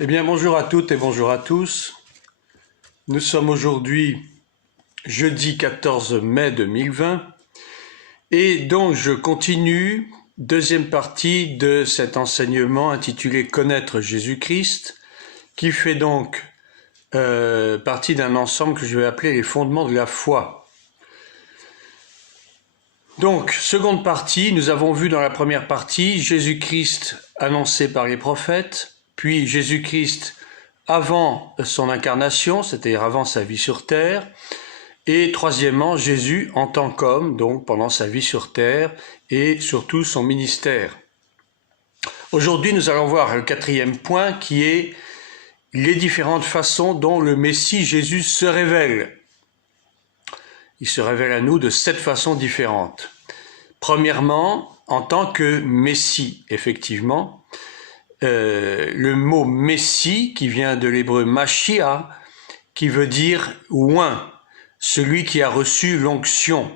Eh bien, bonjour à toutes et bonjour à tous. Nous sommes aujourd'hui jeudi 14 mai 2020 et donc je continue, deuxième partie de cet enseignement intitulé Connaître Jésus-Christ, qui fait donc partie d'un ensemble que je vais appeler les fondements de la foi. Donc, seconde partie, nous avons vu dans la première partie Jésus-Christ annoncé par les prophètes, puis Jésus-Christ avant son incarnation, c'est-à-dire avant sa vie sur terre, et troisièmement, Jésus en tant qu'homme, donc pendant sa vie sur terre, et surtout son ministère. Aujourd'hui, nous allons voir le quatrième point qui est les différentes façons dont le Messie Jésus se révèle. Il se révèle à nous de 7 façons différentes. Premièrement, en tant que Messie, effectivement, le mot Messie, qui vient de l'hébreu Mashiach, qui veut dire oint, celui qui a reçu l'onction.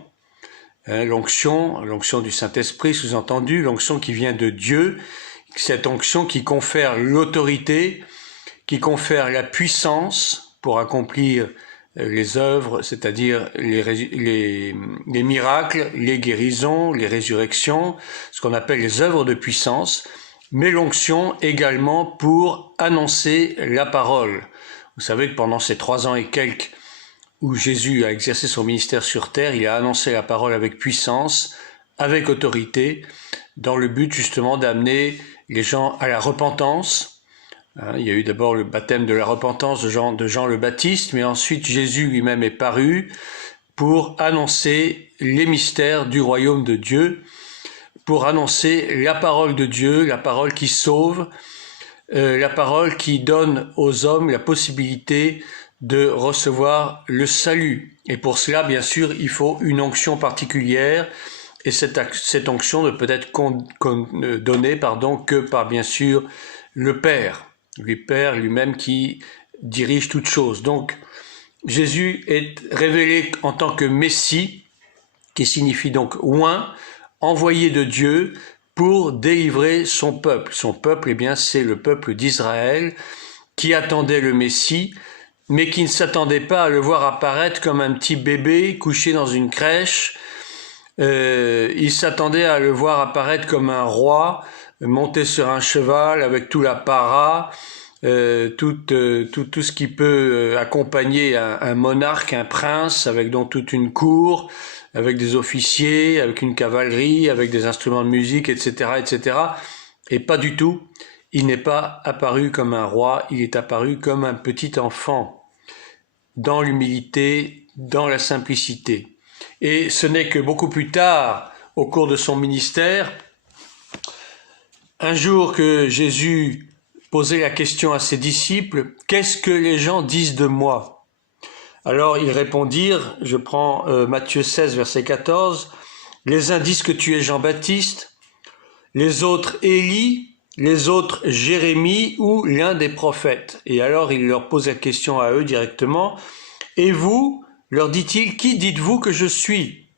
L'onction du Saint-Esprit, sous-entendu, l'onction qui vient de Dieu, cette onction qui confère l'autorité, qui confère la puissance pour accomplir les œuvres, c'est-à-dire les miracles, les guérisons, les résurrections, ce qu'on appelle les œuvres de puissance, mais l'onction également pour annoncer la parole. Vous savez que pendant ces 3 ans et quelques où Jésus a exercé son ministère sur terre, il a annoncé la parole avec puissance, avec autorité, dans le but justement d'amener les gens à la repentance. Il y a eu d'abord le baptême de la repentance de Jean le Baptiste, mais ensuite Jésus lui-même est paru pour annoncer les mystères du royaume de Dieu, pour annoncer la parole de Dieu, la parole qui sauve, la parole qui donne aux hommes la possibilité de recevoir le salut. Et pour cela, bien sûr, il faut une onction particulière, et cette onction ne peut être donnée que par, bien sûr, le Père. Le Père lui-même qui dirige toutes choses. Donc, Jésus est révélé en tant que Messie, qui signifie donc oint, envoyé de Dieu pour délivrer son peuple. Son peuple, eh bien, c'est le peuple d'Israël qui attendait le Messie, mais qui ne s'attendait pas à le voir apparaître comme un petit bébé couché dans une crèche. Il s'attendait à le voir apparaître comme un roi, monté sur un cheval avec tout l'apparat, tout ce qui peut accompagner un monarque, un prince, avec donc toute une cour, avec des officiers, avec une cavalerie, avec des instruments de musique, etc., etc. Et pas du tout. Il n'est pas apparu comme un roi, il est apparu comme un petit enfant, dans l'humilité, dans la simplicité. Et ce n'est que beaucoup plus tard, au cours de son ministère, un jour que Jésus posait la question à ses disciples, « Qu'est-ce que les gens disent de moi ?» Alors ils répondirent, je prends Matthieu 16, verset 14, « Les uns disent que tu es Jean-Baptiste, les autres Élie, les autres Jérémie ou l'un des prophètes. » Et alors il leur pose la question à eux directement, « Et vous, leur dit-il, qui dites-vous que je suis ?»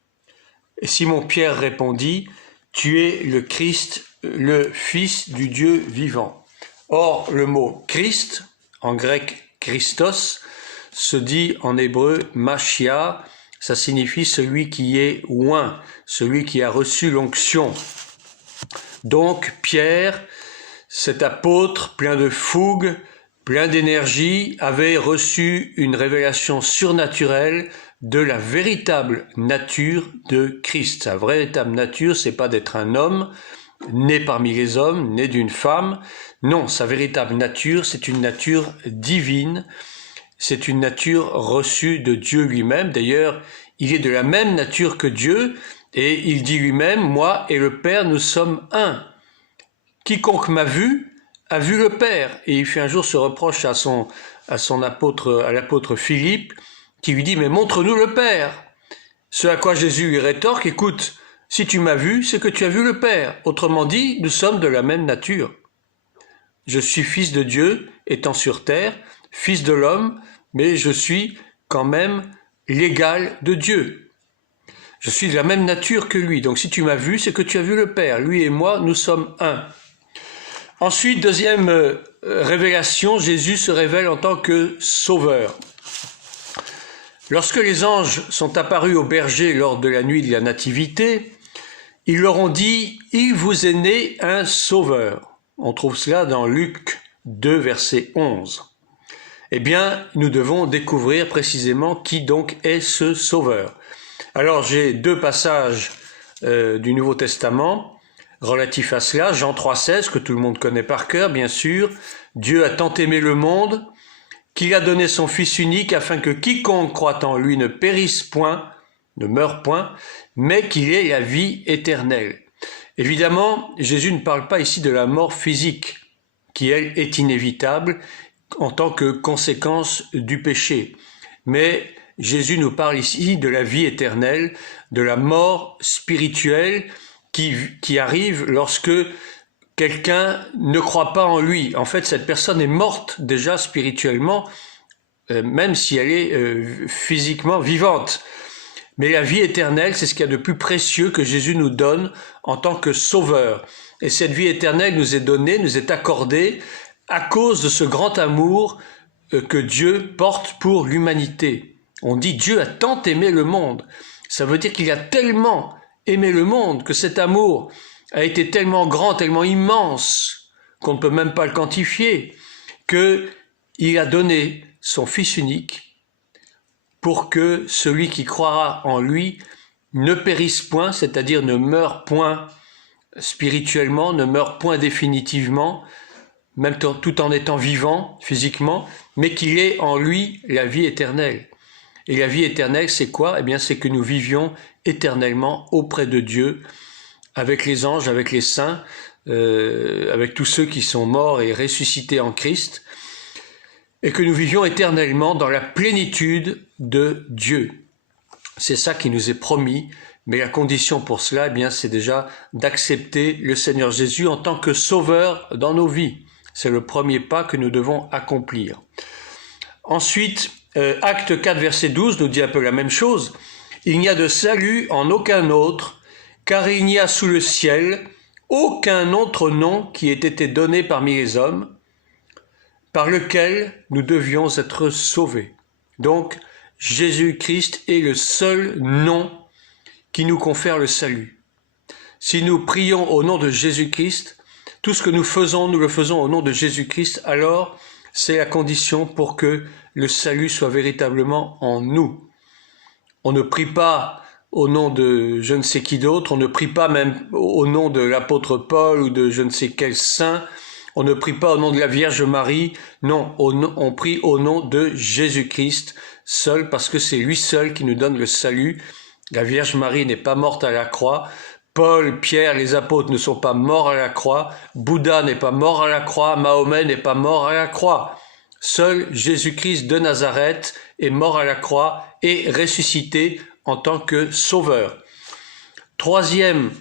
Et Simon-Pierre répondit, « Tu es le Christ, le Fils du Dieu vivant. » Or, le mot Christ, en grec Christos, se dit en hébreu Mashiach, ça signifie celui qui est oint, celui qui a reçu l'onction. Donc, Pierre, cet apôtre plein de fougue, plein d'énergie, avait reçu une révélation surnaturelle de la véritable nature de Christ. Sa véritable nature, c'est pas d'être un homme, né parmi les hommes, né d'une femme. Non, sa véritable nature, c'est une nature divine, c'est une nature reçue de Dieu lui-même. D'ailleurs, il est de la même nature que Dieu, et il dit lui-même, « Moi et le Père, nous sommes un. Quiconque m'a vu, a vu le Père. » Et il fait un jour ce reproche à l'apôtre Philippe, qui lui dit, « Mais montre-nous le Père. » Ce à quoi Jésus lui rétorque, « Écoute, si tu m'as vu, c'est que tu as vu le Père. » Autrement dit, nous sommes de la même nature. Je suis fils de Dieu, étant sur terre, fils de l'homme, mais je suis quand même l'égal de Dieu. Je suis de la même nature que lui. Donc si tu m'as vu, c'est que tu as vu le Père. Lui et moi, nous sommes un. Ensuite, deuxième révélation, Jésus se révèle en tant que sauveur. Lorsque les anges sont apparus aux bergers lors de la nuit de la Nativité, ils leur ont dit « Il vous est né un sauveur ». On trouve cela dans Luc 2, verset 11. Eh bien, nous devons découvrir précisément qui donc est ce sauveur. Alors, j'ai deux passages du Nouveau Testament relatifs à cela. Jean 3,16, que tout le monde connaît par cœur, bien sûr. « Dieu a tant aimé le monde qu'il a donné son Fils unique afin que quiconque croit en lui ne périsse point, ne meure point, mais qu'il ait la vie éternelle. » Évidemment, Jésus ne parle pas ici de la mort physique, qui elle est inévitable en tant que conséquence du péché. Mais Jésus nous parle ici de la vie éternelle, de la mort spirituelle qui arrive lorsque quelqu'un ne croit pas en lui. En fait, cette personne est morte déjà spirituellement, même si elle est physiquement vivante. Mais la vie éternelle, c'est ce qu'il y a de plus précieux que Jésus nous donne en tant que sauveur. Et cette vie éternelle nous est donnée, nous est accordée à cause de ce grand amour que Dieu porte pour l'humanité. On dit Dieu a tant aimé le monde. Ça veut dire qu'il a tellement aimé le monde que cet amour a été tellement grand, tellement immense qu'on ne peut même pas le quantifier, qu'il a donné son Fils unique pour que celui qui croira en lui ne périsse point, c'est-à-dire ne meure point spirituellement, ne meure point définitivement, même tout en étant vivant physiquement, mais qu'il ait en lui la vie éternelle. Et la vie éternelle, c'est quoi? Eh bien, c'est que nous vivions éternellement auprès de Dieu, avec les anges, avec les saints, avec tous ceux qui sont morts et ressuscités en Christ, et que nous vivions éternellement dans la plénitude de Dieu. C'est ça qui nous est promis, mais la condition pour cela, eh bien, c'est déjà d'accepter le Seigneur Jésus en tant que sauveur dans nos vies. C'est le premier pas que nous devons accomplir. Ensuite, Acte 4, verset 12 nous dit un peu la même chose. « Il n'y a de salut en aucun autre, car il n'y a sous le ciel aucun autre nom qui ait été donné parmi les hommes, par lequel nous devions être sauvés. » Donc, Jésus-Christ est le seul nom qui nous confère le salut. Si nous prions au nom de Jésus-Christ, tout ce que nous faisons, nous le faisons au nom de Jésus-Christ, alors c'est la condition pour que le salut soit véritablement en nous. On ne prie pas au nom de je ne sais qui d'autre, on ne prie pas même au nom de l'apôtre Paul ou de je ne sais quel saint, on ne prie pas au nom de la Vierge Marie, non, on prie au nom de Jésus-Christ seul, parce que c'est lui seul qui nous donne le salut. La Vierge Marie n'est pas morte à la croix, Paul, Pierre, les apôtres ne sont pas morts à la croix, Bouddha n'est pas mort à la croix, Mahomet n'est pas mort à la croix. Seul Jésus-Christ de Nazareth est mort à la croix et ressuscité en tant que sauveur. Troisième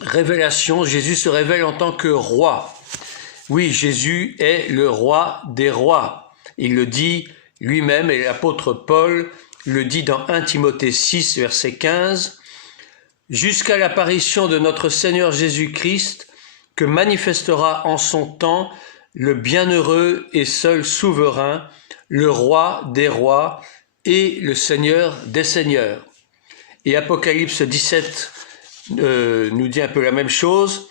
révélation, Jésus se révèle en tant que roi. Oui, Jésus est le roi des rois. Il le dit lui-même et l'apôtre Paul le dit dans 1 Timothée 6, verset 15. « Jusqu'à l'apparition de notre Seigneur Jésus-Christ, que manifestera en son temps le bienheureux et seul souverain, le roi des rois et le Seigneur des seigneurs. » Et Apocalypse 17 nous dit un peu la même chose.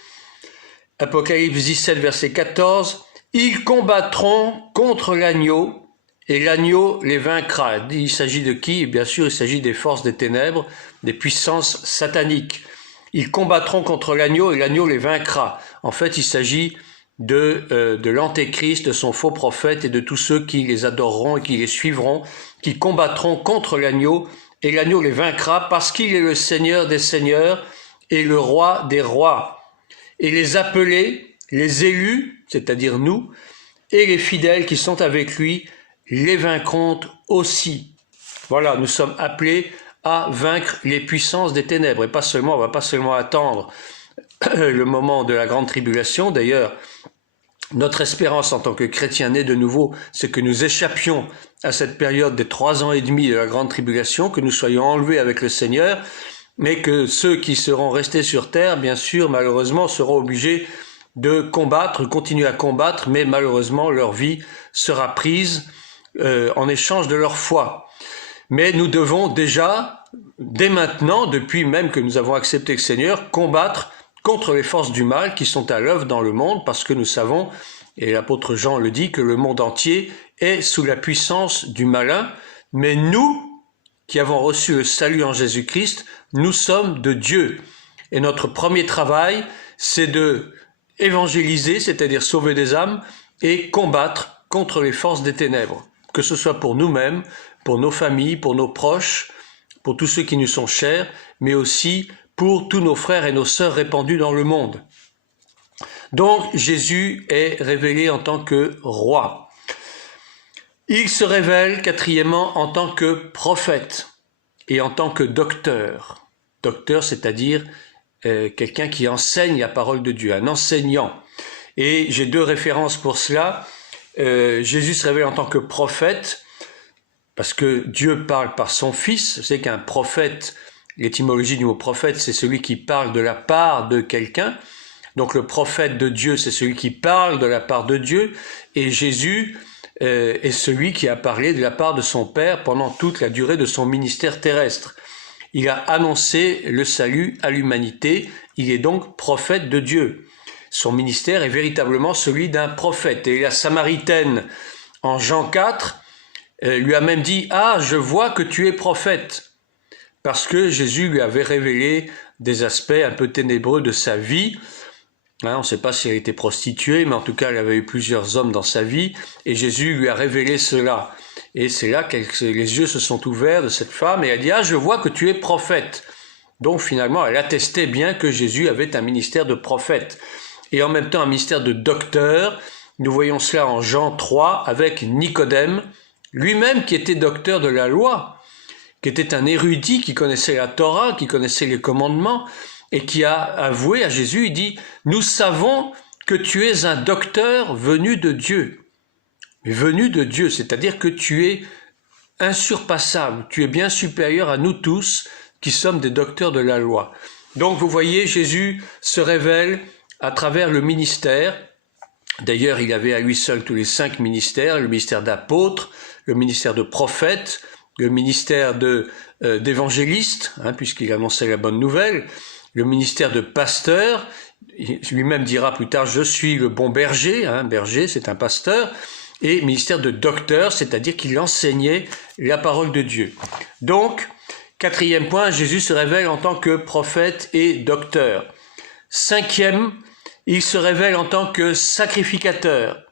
Apocalypse 17, verset 14. « Ils combattront contre l'agneau, et l'agneau les vaincra. » Il s'agit de qui? Bien sûr, il s'agit des forces des ténèbres, des puissances sataniques. Ils combattront contre l'agneau, et l'agneau les vaincra. En fait, il s'agit de l'antéchrist, de son faux prophète, et de tous ceux qui les adoreront et qui les suivront, qui combattront contre l'agneau, et l'agneau les vaincra, parce qu'il est le Seigneur des seigneurs et le roi des rois. Et les appelés, les élus, c'est-à-dire nous, et les fidèles qui sont avec lui, les vaincront aussi. Voilà, nous sommes appelés à vaincre les puissances des ténèbres. Et pas seulement, on ne va pas seulement attendre le moment de la grande tribulation. D'ailleurs, notre espérance en tant que chrétiens nés de nouveau, c'est que nous échappions à cette période des 3 ans et demi de la grande tribulation, que nous soyons enlevés avec le Seigneur, mais que ceux qui seront restés sur terre, bien sûr, malheureusement, seront obligés de combattre, continuer à combattre, mais malheureusement leur vie sera prise en échange de leur foi. Mais nous devons déjà, dès maintenant, depuis même que nous avons accepté le Seigneur, combattre contre les forces du mal qui sont à l'œuvre dans le monde, parce que nous savons, et l'apôtre Jean le dit, que le monde entier est sous la puissance du malin, mais nous, qui avons reçu le salut en Jésus-Christ, nous sommes de Dieu. Et notre premier travail, c'est de évangéliser, c'est-à-dire sauver des âmes, et combattre contre les forces des ténèbres, que ce soit pour nous-mêmes, pour nos familles, pour nos proches, pour tous ceux qui nous sont chers, mais aussi pour tous nos frères et nos sœurs répandus dans le monde. Donc Jésus est révélé en tant que roi. Il se révèle, quatrièmement, en tant que prophète et en tant que docteur. Docteur, c'est-à-dire quelqu'un qui enseigne la parole de Dieu, un enseignant. Et j'ai deux références pour cela. Jésus se révèle en tant que prophète, parce que Dieu parle par son Fils. C'est qu'un prophète, l'étymologie du mot prophète, c'est celui qui parle de la part de quelqu'un. Donc le prophète de Dieu, c'est celui qui parle de la part de Dieu. Et Jésus est celui qui a parlé de la part de son Père pendant toute la durée de son ministère terrestre. Il a annoncé le salut à l'humanité. Il est donc prophète de Dieu. Son ministère est véritablement celui d'un prophète. Et la Samaritaine, en Jean 4, lui a même dit « Ah, je vois que tu es prophète », parce que Jésus lui avait révélé des aspects un peu ténébreux de sa vie. On ne sait pas si elle était prostituée, mais en tout cas, elle avait eu plusieurs hommes dans sa vie, et Jésus lui a révélé cela. Et c'est là que les yeux se sont ouverts de cette femme, et elle dit « Ah, je vois que tu es prophète ». Donc finalement, elle attestait bien que Jésus avait un ministère de prophète, et en même temps un ministère de docteur. Nous voyons cela en Jean 3 avec Nicodème, lui-même qui était docteur de la loi, qui était un érudit, qui connaissait la Torah, qui connaissait les commandements, et qui a avoué à Jésus, il dit « Nous savons que tu es un docteur venu de Dieu ». Venu de Dieu, c'est-à-dire que tu es insurpassable, tu es bien supérieur à nous tous qui sommes des docteurs de la loi. Donc vous voyez, Jésus se révèle à travers le ministère. D'ailleurs, il avait à lui seul tous les 5 ministères, le ministère d'apôtre, le ministère de prophète, le ministère d'évangéliste, puisqu'il annonçait la bonne nouvelle, le ministère de pasteur, lui-même dira plus tard « Je suis le bon berger », berger c'est un pasteur, et ministère de docteur, c'est-à-dire qu'il enseignait la parole de Dieu. Donc, quatrième point, Jésus se révèle en tant que prophète et docteur. Cinquième, il se révèle en tant que sacrificateur.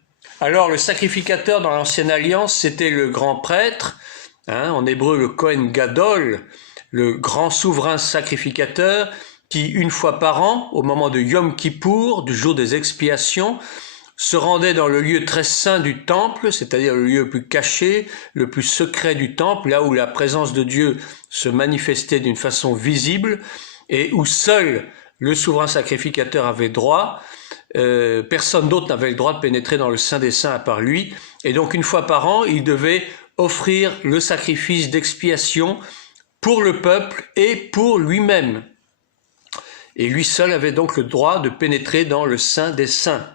Alors, le sacrificateur dans l'Ancienne Alliance, c'était le grand prêtre, en hébreu le Kohen Gadol, le grand souverain sacrificateur, qui, une fois par an, au moment de Yom Kippour, du jour des expiations, se rendait dans le lieu très saint du temple, c'est-à-dire le lieu le plus caché, le plus secret du temple, là où la présence de Dieu se manifestait d'une façon visible, et où seul le souverain sacrificateur avait droit. Personne d'autre n'avait le droit de pénétrer dans le Saint des Saints à part lui, et donc une fois par an, il devait offrir le sacrifice d'expiation pour le peuple et pour lui-même. Et lui seul avait donc le droit de pénétrer dans le Saint des Saints.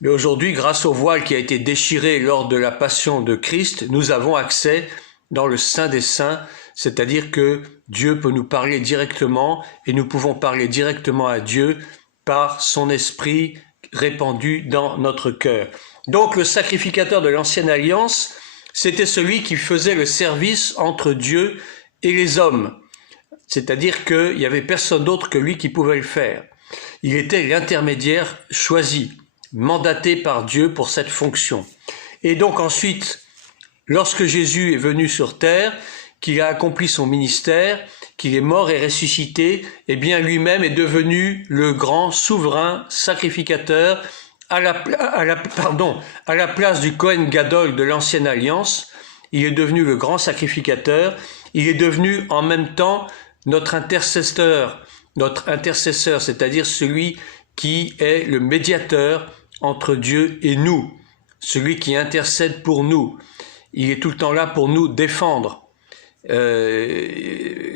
Mais aujourd'hui, grâce au voile qui a été déchiré lors de la passion de Christ, nous avons accès dans le Saint des Saints, c'est-à-dire que Dieu peut nous parler directement et nous pouvons parler directement à Dieu par son esprit répandu dans notre cœur. Donc le sacrificateur de l'Ancienne Alliance, c'était celui qui faisait le service entre Dieu et les hommes. C'est-à-dire qu'il n'y avait personne d'autre que lui qui pouvait le faire. Il était l'intermédiaire choisi, mandaté par Dieu pour cette fonction. Et donc ensuite, lorsque Jésus est venu sur terre, qu'il a accompli son ministère, qu'il est mort et ressuscité, eh bien lui-même est devenu le grand souverain sacrificateur à la place du Kohen Gadol de l'Ancienne Alliance. Il est devenu le grand sacrificateur. Il est devenu en même temps notre intercesseur, c'est-à-dire celui qui est le médiateur entre Dieu et nous, celui qui intercède pour nous. Il est tout le temps là pour nous défendre.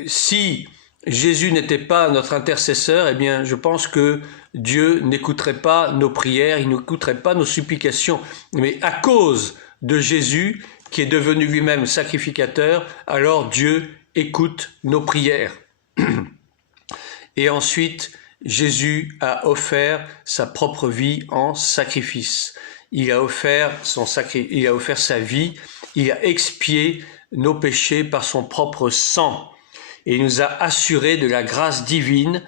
Si Jésus n'était pas notre intercesseur, eh bien, je pense que Dieu n'écouterait pas nos prières, il n'écouterait pas nos supplications. Mais à cause de Jésus, qui est devenu lui-même sacrificateur, alors Dieu écoute nos prières. Et ensuite, Jésus a offert sa propre vie en sacrifice. Il a offert sa vie, il a expié nos péchés par son propre sang. Et il nous a assuré de la grâce divine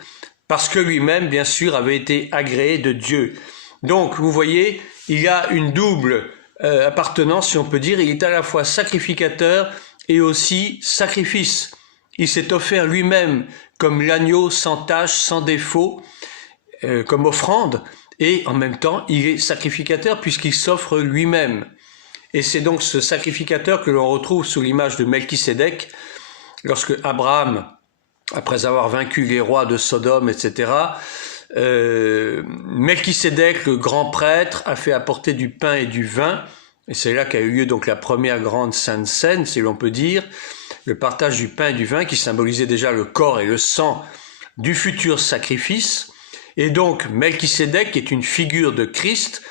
parce que lui-même, bien sûr, avait été agréé de Dieu. Donc, vous voyez, il y a une double appartenance, si on peut dire. Il est à la fois sacrificateur et aussi sacrifice. Il s'est offert lui-même comme l'agneau sans tache, sans défaut, comme offrande, et en même temps, il est sacrificateur puisqu'il s'offre lui-même. Et c'est donc ce sacrificateur que l'on retrouve sous l'image de Melchisédek, lorsque Abraham, après avoir vaincu les rois de Sodome, etc., Melchisédek, le grand prêtre, a fait apporter du pain et du vin, et c'est là qu'a eu lieu donc la première grande sainte scène, si l'on peut dire, le partage du pain et du vin qui symbolisait déjà le corps et le sang du futur sacrifice. Et donc Melchisédek, qui est une figure de Christ,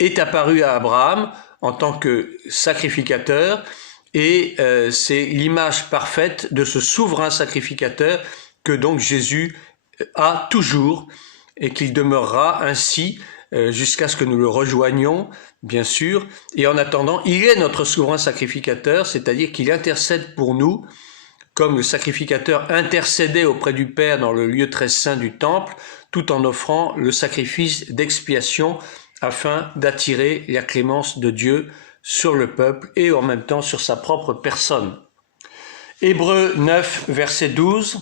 est apparu à Abraham en tant que sacrificateur, et c'est l'image parfaite de ce souverain sacrificateur que donc Jésus a toujours et qu'il demeurera ainsi jusqu'à ce que nous le rejoignions, bien sûr. Et en attendant, il est notre souverain sacrificateur, c'est-à-dire qu'il intercède pour nous, comme le sacrificateur intercédait auprès du Père dans le lieu très saint du temple, tout en offrant le sacrifice d'expiation afin d'attirer la clémence de Dieu sur le peuple et en même temps sur sa propre personne. Hébreux 9, verset 12.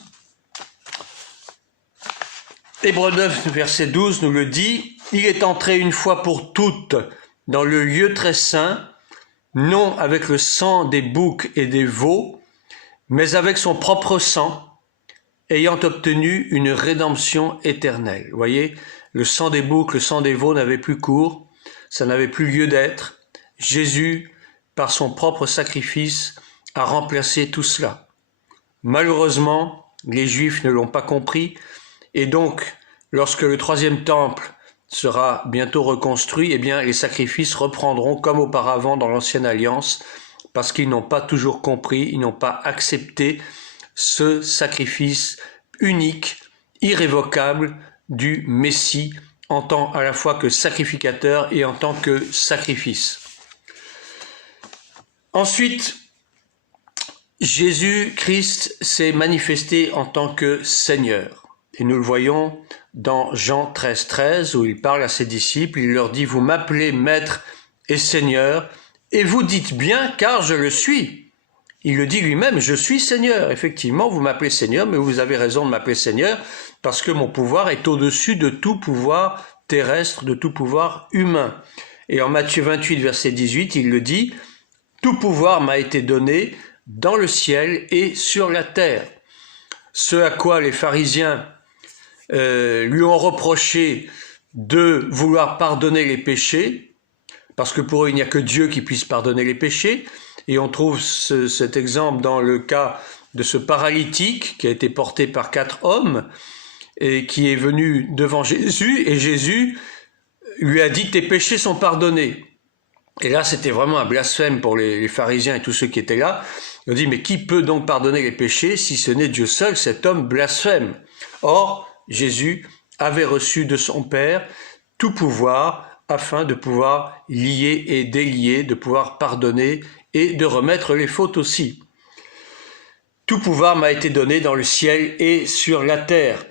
Hébreux 9, verset 12 nous le dit, « Il est entré une fois pour toutes dans le lieu très saint, non avec le sang des boucs et des veaux, mais avec son propre sang, ayant obtenu une rédemption éternelle. » Vous voyez, le sang des boucs, le sang des veaux n'avait plus cours, ça n'avait plus lieu d'être. Jésus, par son propre sacrifice, a remplacé tout cela. Malheureusement, les Juifs ne l'ont pas compris, et donc, lorsque le troisième temple sera bientôt reconstruit, eh bien, les sacrifices reprendront comme auparavant dans l'ancienne alliance, parce qu'ils n'ont pas toujours compris, ils n'ont pas accepté ce sacrifice unique, irrévocable du Messie, en tant à la fois que sacrificateur et en tant que sacrifice. Ensuite, Jésus-Christ s'est manifesté en tant que Seigneur. Et nous le voyons dans Jean 13, 13, où il parle à ses disciples, il leur dit « Vous m'appelez Maître et Seigneur, et vous dites bien, car je le suis. » Il le dit lui-même, « Je suis Seigneur. » Effectivement, vous m'appelez Seigneur, mais vous avez raison de m'appeler Seigneur, parce que mon pouvoir est au-dessus de tout pouvoir terrestre, de tout pouvoir humain. Et en Matthieu 28, verset 18, il le dit, « Tout pouvoir m'a été donné dans le ciel et sur la terre. » Ce à quoi les pharisiens lui ont reproché de vouloir pardonner les péchés, parce que pour eux, il n'y a que Dieu qui puisse pardonner les péchés. Et on trouve cet exemple dans le cas de ce paralytique qui a été porté par 4 hommes et qui est venu devant Jésus, et Jésus lui a dit « Tes péchés sont pardonnés ». Et là, c'était vraiment un blasphème pour les pharisiens et tous ceux qui étaient là. Ils ont dit « Mais qui peut donc pardonner les péchés si ce n'est Dieu seul? Cet homme blasphème. » Or, Jésus avait reçu de son Père tout pouvoir afin de pouvoir lier et délier, de pouvoir pardonner et de remettre les fautes aussi. Tout pouvoir m'a été donné dans le ciel et sur la terre.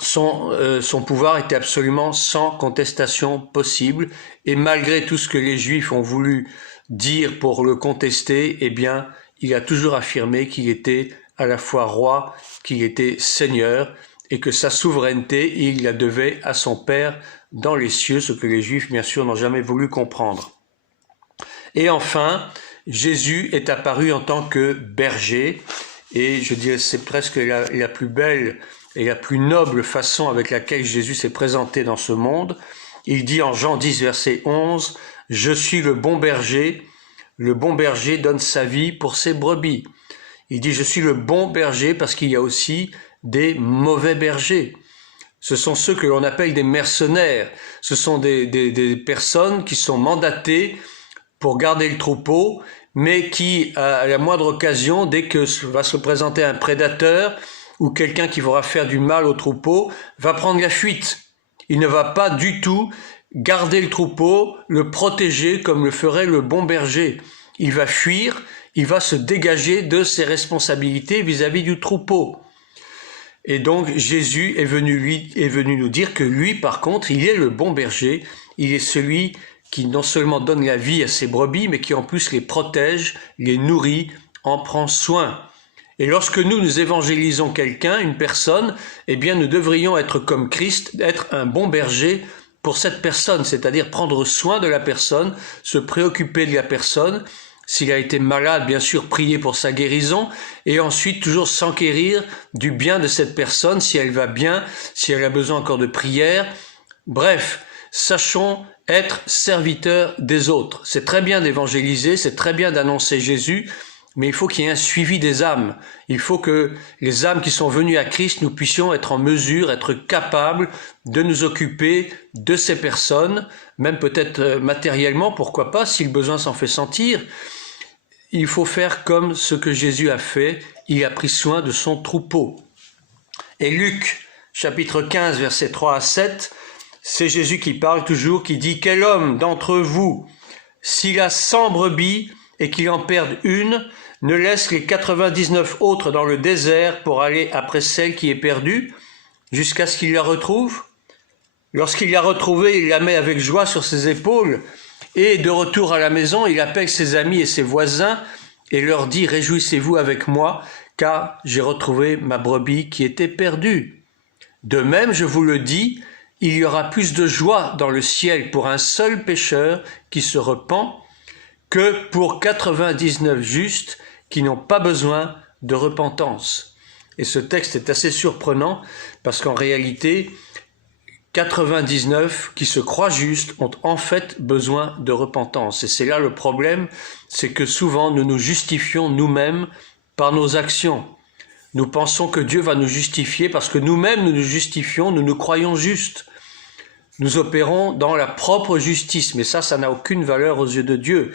Son pouvoir était absolument sans contestation possible, et malgré tout ce que les Juifs ont voulu dire pour le contester, eh bien, il a toujours affirmé qu'il était à la fois roi, qu'il était Seigneur, et que sa souveraineté, il la devait à son Père dans les cieux, ce que les Juifs, bien sûr, n'ont jamais voulu comprendre. Et enfin, Jésus est apparu en tant que berger, et je dirais c'est presque la plus belle et la plus noble façon avec laquelle Jésus s'est présenté dans ce monde. Il dit en Jean 10, verset 11, « Je suis le bon berger donne sa vie pour ses brebis. » Il dit « Je suis le bon berger » parce qu'il y a aussi des mauvais bergers. Ce sont ceux que l'on appelle des mercenaires. Ce sont des personnes qui sont mandatées pour garder le troupeau, mais qui, à la moindre occasion, dès que va se présenter un prédateur ou quelqu'un qui voudra faire du mal au troupeau, va prendre la fuite. Il ne va pas du tout garder le troupeau, le protéger comme le ferait le bon berger. Il va fuir, il va se dégager de ses responsabilités vis-à-vis du troupeau. Et donc Jésus est venu nous dire que lui, par contre, il est le bon berger, il est celui qui non seulement donne la vie à ses brebis, mais qui en plus les protège, les nourrit, en prend soin. Et lorsque nous évangélisons quelqu'un, une personne, eh bien nous devrions être comme Christ, être un bon berger pour cette personne, c'est-à-dire prendre soin de la personne, se préoccuper de la personne. S'il a été malade, bien sûr, prier pour sa guérison, et ensuite toujours s'enquérir du bien de cette personne, si elle va bien, si elle a besoin encore de prière. Bref, sachons être serviteurs des autres. C'est très bien d'évangéliser, c'est très bien d'annoncer Jésus, mais il faut qu'il y ait un suivi des âmes. Il faut que les âmes qui sont venues à Christ, nous puissions être en mesure, être capables de nous occuper de ces personnes, même peut-être matériellement, pourquoi pas, si le besoin s'en fait sentir. Il faut faire comme ce que Jésus a fait, il a pris soin de son troupeau. Et Luc, chapitre 15, versets 3 à 7, c'est Jésus qui parle toujours, qui dit « Quel homme d'entre vous, s'il a 100 brebis et qu'il en perde une, ne laisse les 99 autres dans le désert pour aller après celle qui est perdue, jusqu'à ce qu'il la retrouve? Lorsqu'il l'a retrouvée, il la met avec joie sur ses épaules, et de retour à la maison, il appelle ses amis et ses voisins et leur dit « Réjouissez-vous avec moi, car j'ai retrouvé ma brebis qui était perdue. » De même, je vous le dis, il y aura plus de joie dans le ciel pour un seul pécheur qui se repent que pour 99 justes qui n'ont pas besoin de repentance. Et ce texte est assez surprenant parce qu'en réalité, 99 qui se croient justes ont en fait besoin de repentance. Et c'est là le problème, c'est que souvent nous nous justifions nous-mêmes par nos actions. Nous pensons que Dieu va nous justifier parce que nous-mêmes nous nous justifions, nous nous croyons justes. Nous opérons dans la propre justice, mais ça n'a aucune valeur aux yeux de Dieu.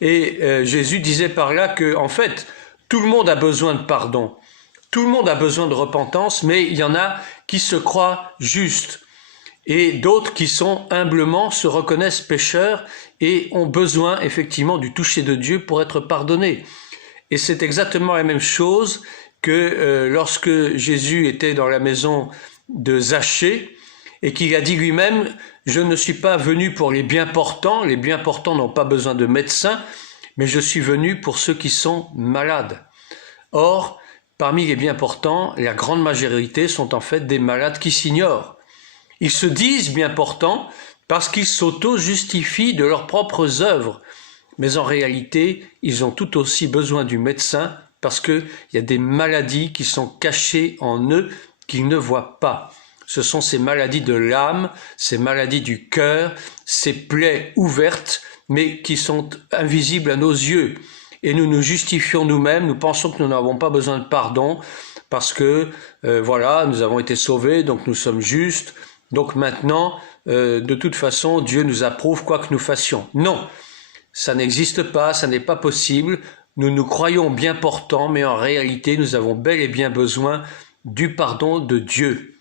Et Jésus disait par là que, en fait, tout le monde a besoin de pardon. Tout le monde a besoin de repentance, mais il y en a qui se croient justes. Et d'autres qui sont humblement, se reconnaissent pécheurs et ont besoin effectivement du toucher de Dieu pour être pardonnés. Et c'est exactement la même chose que lorsque Jésus était dans la maison de Zachée et qu'il a dit lui-même « Je ne suis pas venu pour les bien portants n'ont pas besoin de médecins, mais je suis venu pour ceux qui sont malades. » Or, parmi les bien portants, la grande majorité sont en fait des malades qui s'ignorent. Ils se disent bien portants parce qu'ils s'auto-justifient de leurs propres œuvres. Mais en réalité, ils ont tout aussi besoin du médecin parce qu'il y a des maladies qui sont cachées en eux qu'ils ne voient pas. Ce sont ces maladies de l'âme, ces maladies du cœur, ces plaies ouvertes, mais qui sont invisibles à nos yeux. Et nous nous justifions nous-mêmes, nous pensons que nous n'avons pas besoin de pardon parce que, voilà, nous avons été sauvés, donc nous sommes justes. Donc maintenant, de toute façon, Dieu nous approuve quoi que nous fassions. Non, ça n'existe pas, ça n'est pas possible. Nous nous croyons bien portants, mais en réalité, nous avons bel et bien besoin du pardon de Dieu.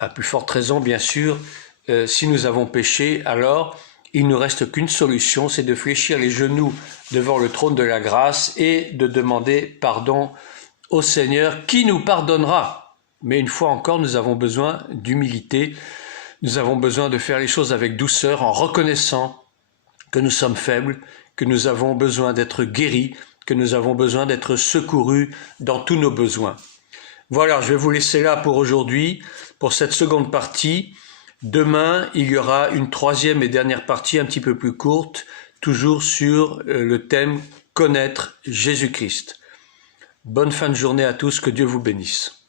À plus forte raison, bien sûr, si nous avons péché, alors il ne reste qu'une solution, c'est de fléchir les genoux devant le trône de la grâce et de demander pardon au Seigneur qui nous pardonnera. Mais une fois encore, nous avons besoin d'humilité. Nous avons besoin de faire les choses avec douceur en reconnaissant que nous sommes faibles, que nous avons besoin d'être guéris, que nous avons besoin d'être secourus dans tous nos besoins. Voilà, je vais vous laisser là pour aujourd'hui, pour cette seconde partie. Demain, il y aura une troisième et dernière partie un petit peu plus courte, toujours sur le thème « Connaître Jésus-Christ ». Bonne fin de journée à tous, que Dieu vous bénisse.